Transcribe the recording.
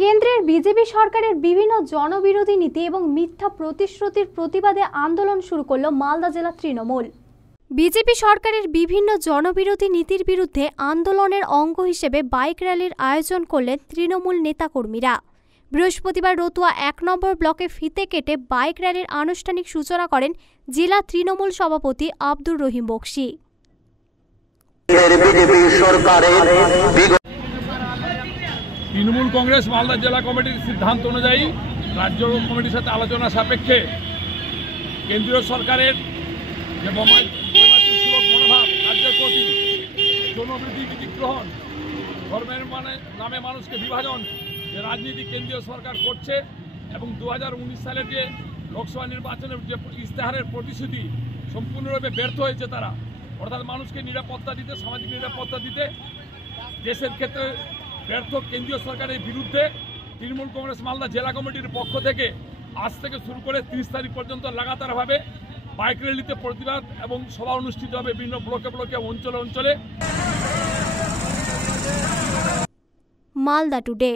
কেন্দ্রের বিজেপি সরকারের বিভিন্ন জনবিরোধী নীতি এবং মিথ্যা প্রতিশ্রুতির প্রতিবাদে আন্দোলন শুরু করল মালদা জেলা তৃণমূল। বিজেপি সরকারের বিভিন্ন জনবিরোধী নীতির বিরুদ্ধে আন্দোলনের অঙ্গ হিসেবে বাইক র্যালির আয়োজন করলেন তৃণমূল নেতাকর্মীরা। বৃহস্পতিবার রতুয়া ১ নম্বর ব্লকে ফিতে কেটে বাইক র্যালির আনুষ্ঠানিক সূচনা করেন জেলা তৃণমূল সভাপতি আব্দুর রহিম বক্সি। তৃণমূল কংগ্রেস মালদা জেলা কমিটির সিদ্ধান্ত অনুযায়ী রাজ্য কমিটির সাথে আলোচনা সাপেক্ষে কেন্দ্রীয় সরকারের যে বৈমাতৃসুলভ মনোভাব, রাজ্যের প্রতি জনবৃদ্ধি বিধিগ্রহণ, ধর্মের নামে মানুষকে বিভাজন যে রাজনীতি কেন্দ্রীয় সরকার করছে এবং 2019 সালের যে লোকসভা নির্বাচনের যে ইস্তেহারের প্রতিশ্রুতি সম্পূর্ণরূপে ব্যর্থ হয়েছে তারা, অর্থাৎ মানুষকে নিরাপত্তা দিতে, সামাজিক নিরাপত্তা দিতে দেশের ক্ষেত্রে ব্যর্থ কেন্দ্রীয় সরকারের বিরুদ্ধে তৃণমূল কংগ্রেস মালদা জেলা কমিটির পক্ষ থেকে আজ থেকে শুরু করে 30 তারিখ পর্যন্ত লাগাতারভাবে বাইক র্যালিতে প্রতিবাদ এবং সভা অনুষ্ঠিত হবে বিভিন্ন ব্লকে ব্লকে, অঞ্চলে অঞ্চলে। মালদা টুডে।